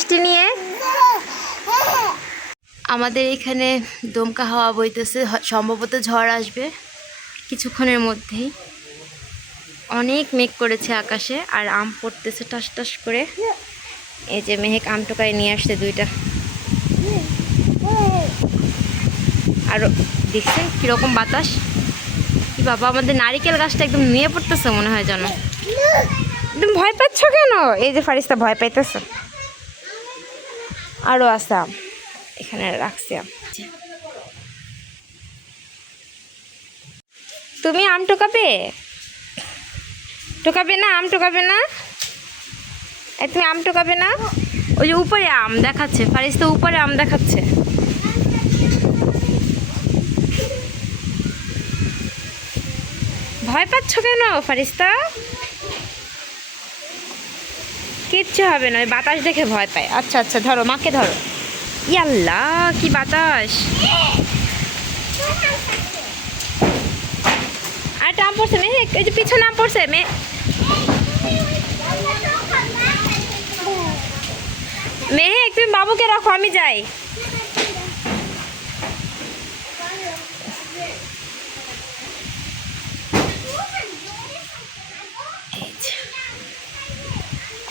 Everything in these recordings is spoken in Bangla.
বৃষ্টি নিয়ে? আমাদের এখানে দমকা হাওয়া বইতেছে সম্ভবত ঝড় আসবে কিছুক্ষণের মধ্যেই। অনেক মেঘ করেছে আকাশে আর আম পড়তেছে টাস টাস করে। এই যে মেহেক আম টোকায় নিয়ে আসছে দুইটা। আর দেখছেন কীরকম বাতাস? কি বাবা আমাদের নারিকেল গাছটা একদম নিয়ে পড়তেছে মনে হয় যেন। একদম ভয় পাচ্ছ কেন? এই যে ফারিস্তা ভয় পাইতেছে। আরও আম। এখানে রাখছি তুমি আম টোকাবে? টোকাবে না? আম টোকাবে না? তুমি আম টোকাবে না? ওই যে উপরে আম দেখাচ্ছে, ফারিস্তা উপরে আম দেখাচ্ছে। ভয় পাচ্ছ কেন ফারিস্তা? কিচ্ছু হবে না বাতাস দেখে ভয় পায়। আচ্ছা আচ্ছা ধরো, মাকে ধরো। ইয়াল্লা, কি বাতাস। আর টাম পড়ছে, মেয়ে, এই যে পিছনে আম পড়ছে, মেয়ে। মেয়ে, তুমি বাবুকে রাখো, আমি যাই।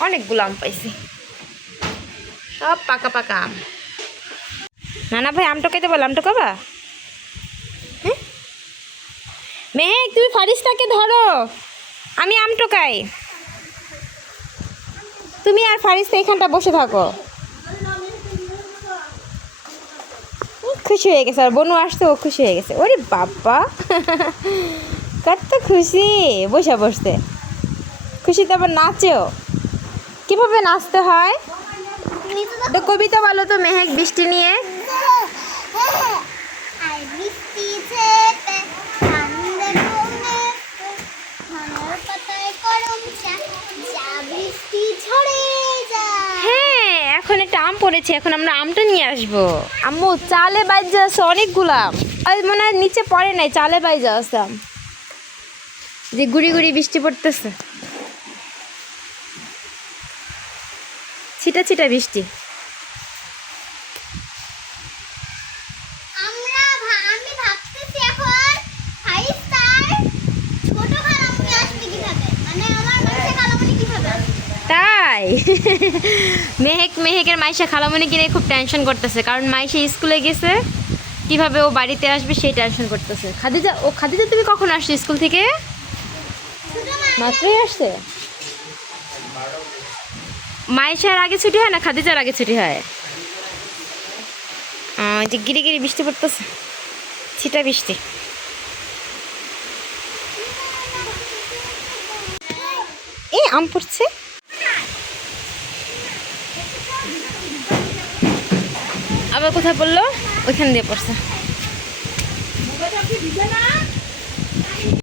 অনেকগুলো আম পাইছি। সব পাকা পাকা আম। না না ভাই আম টোকাইতে বল আম টোকাবা হ্যাঁ? মেহেক তুমি ফারিস্তাকে ধরো। আমি আম টোকাই তুমি আর ফারিস্তা এখানটা বসে থাকো। খুশি হয়ে গেছে, আর বনু আসতে ও খুশি হয়ে গেছে। ওরে বাবা, কত খুশি। বসে বসতে। খুশিতে আবার নাচেও। কীভাবে নাচতে হয়? তো কবিতা বলো তো মেহেক বৃষ্টি নিয়ে। হ্যাঁ এখন একটা আম পড়েছে এখন আমরা আমটা নিয়ে আসব। আম্মু চালে বাইজা আছে অনেকগুলো মনে হয় নিচে পড়ে নাই চালে বাইজা আছে আম। যে গুড়ি গুড়ি বৃষ্টি পড়তেছে ছিটা ছিটা বৃষ্টি আমরা ভা- আমি ভাবতেছি এখন ফাইভ স্টার ছোট খালামুনি আসবে কীভাবে মানে আমার বাচ্চা খালামুনি ছিটা বৃষ্টি। তাই? মেহেক মেহেকের মাইশা খালামণি কিনে খুব টেনশন করতেছে কারণ মাইশা স্কুলে গেছে কীভাবে ও বাড়িতে আসবে সেই টেনশন করতেছে। খাদিজা ও খাদিজা তুমি কখন আসছো স্কুল থেকে? ছোট মাত্রই আসছে? মাইশার আগে ছুটি হয় না খাদিজার আগে ছুটি হয়? যে গিরি গিরি বৃষ্টি পড়তেছে। ছিটা বৃষ্টি। এ আম পড়ছে? আবার কোথায় পড়ল? ওইখান দিয়ে পড়ছে।